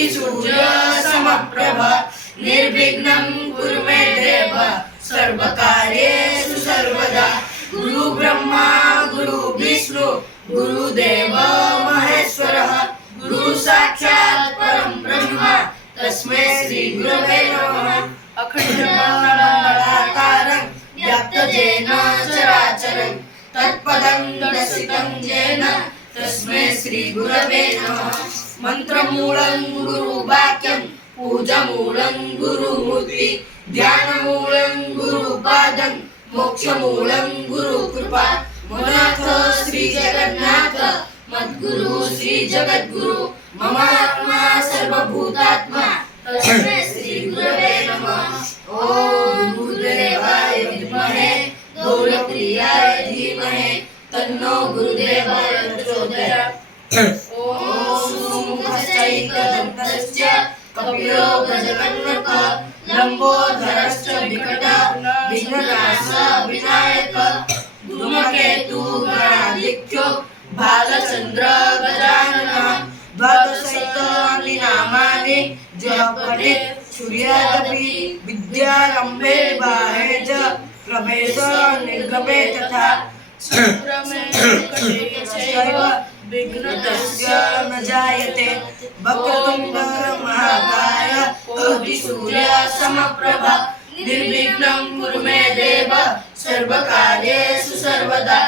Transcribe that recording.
कोटि सूर्य समप्रभ निर्विघ्नं कुरु मे देव सर्वकार्येषु सर्वदा। गुरु ब्रह्मा गुरु विष्णु गुरुदेव महेश्वरः गुरु साक्षात् परं ब्रह्म तस्मै श्री गुरवे नमः। अखण्डमण्डलाकारं व्याप्तजेन चराचरं तत्पदं दर्शितं येन तस्मै श्री गुरवे नमः। मंत्रमूलं गुरुवाक्यं पूजामूलं गुरुमूर्ति ध्यानमूलं गुरुपादं मोक्षमूलं गुरुकृपा। मनाथ श्री जगन्नाथ मद्गुरु श्री जगद्गुरु मम आत्मा सर्वभूतात्मा तस्मै श्री गुरवे नमः। ओम गुरुदेवाय विद्महे गौरप्रियाय धीमहि तन्नो गुरुदेवः प्रचोदयात्। ओम सुमुखश्चैकदन्तश्च कपिलो गजकर्णकः लंबोदरश्च विकटः विघ्ननाशः विनायकः धूमकेतु गणाधिक्यो भालचंद्र गजाननः। द्वादशैतानि नामानि जपठेत् सूर्यादपि विद्यारम्भे बाहे च प्रवेशे निर्गमे तथा विघ्नस्य न जायते। वक्रतुण्ड महाकाय कोटिसूर्य समप्रभ निर्विघ्नं कुरु मे देव सर्वकार्येषु सर्वदा।